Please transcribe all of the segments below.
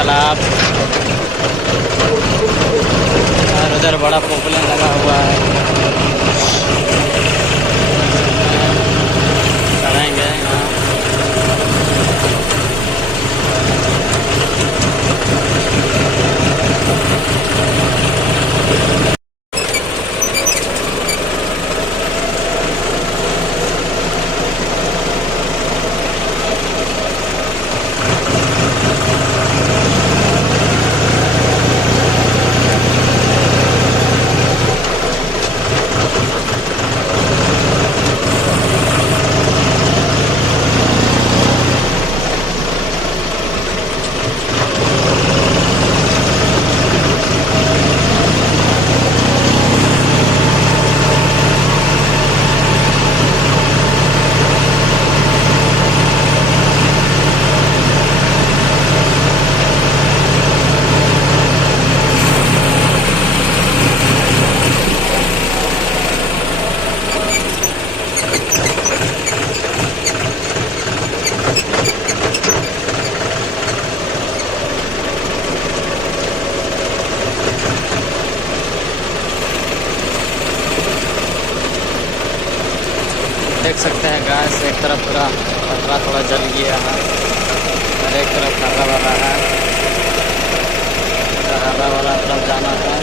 तालाब और उधर बड़ा पॉपुलर लगा हुआ है। चढ़ेंगे यहाँ। देख सकते हैं गैस, एक तरफ पूरा पटरा थोड़ा जल गया है और एक तरफ हरा वाला है। हरा वाला तरफ जाना है।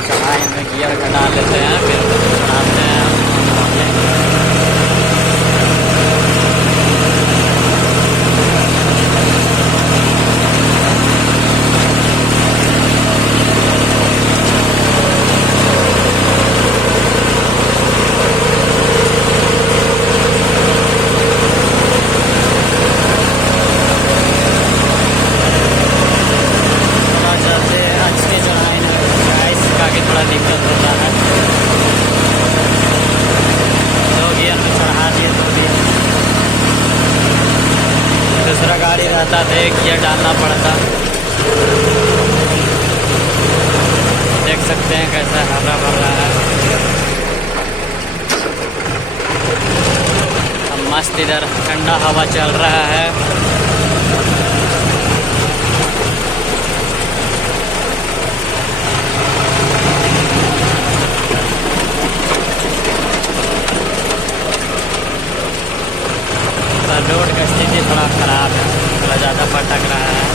चढ़ा इनमें गियर का डाल लेते हैं, फिर चढ़ाते हैं। थोड़ा दिक्कत होता है। दो गियर में चढ़ा दिए, दो गियर। दूसरा गाड़ी रहता तो एक गियर डालना पड़ता। देख सकते हैं कैसा हरा भरा है। अब मस्त इधर ठंडा हवा चल रहा है। रोड का स्थिति थोड़ा ख़राब है, थोड़ा ज़्यादा भटक रहा है।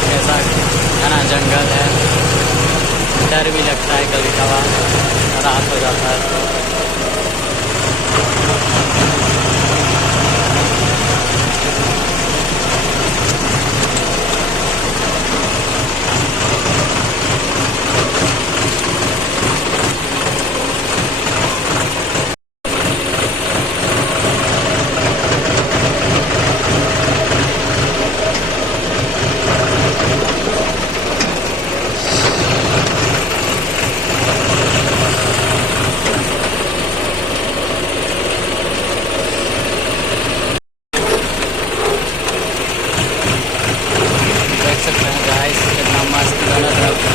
कैसा घना जंगल है, डर भी लगता है कभी कभार, रात हो जाता है तो।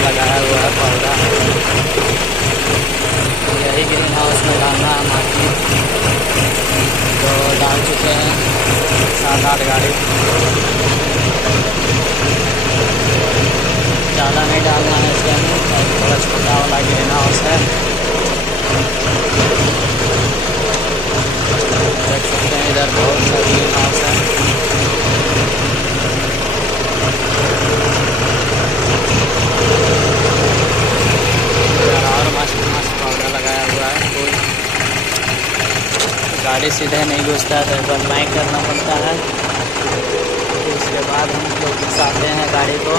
लगाया हुआ है पौधा। यही ग्रीन हाउस में डालना है माटी, तो डाल चुके हैं 7-8 गाड़ी। ज़्यादा नहीं डालना है इसके अंदर, थोड़ा छोटा वाला ग्रीन हाउस है। देख सकते हैं इधर बहुत सा ग्रीन हाउस है। और मस्त मस्त पौधा लगाया हुआ है। कोई गाड़ी सीधे नहीं घुसता है तो एक बार लाइन करना पड़ता है, उसके बाद हम लोग घुसाते हैं गाड़ी को।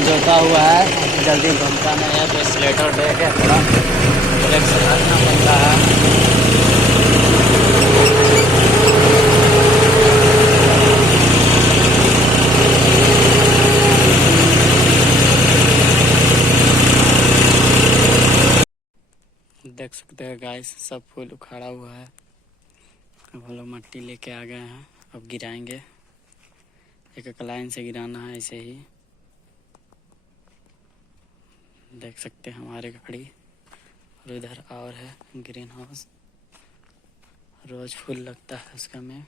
जोता हुआ है, जल्दी घूमता नहीं है तो स्लेटर दे के थोड़ा ब्रेक से रखना पड़ता है। देख सकते हैं गाइस, सब फूल उखाड़ा हुआ है। अब हम लोग मट्टी लेके आ गए हैं, अब गिराएंगे। एक एक लाइन से गिराना है ऐसे ही। देख सकते हैं हमारे गाड़ी, और इधर और है ग्रीन हाउस, रोज फूल लगता है उसका में।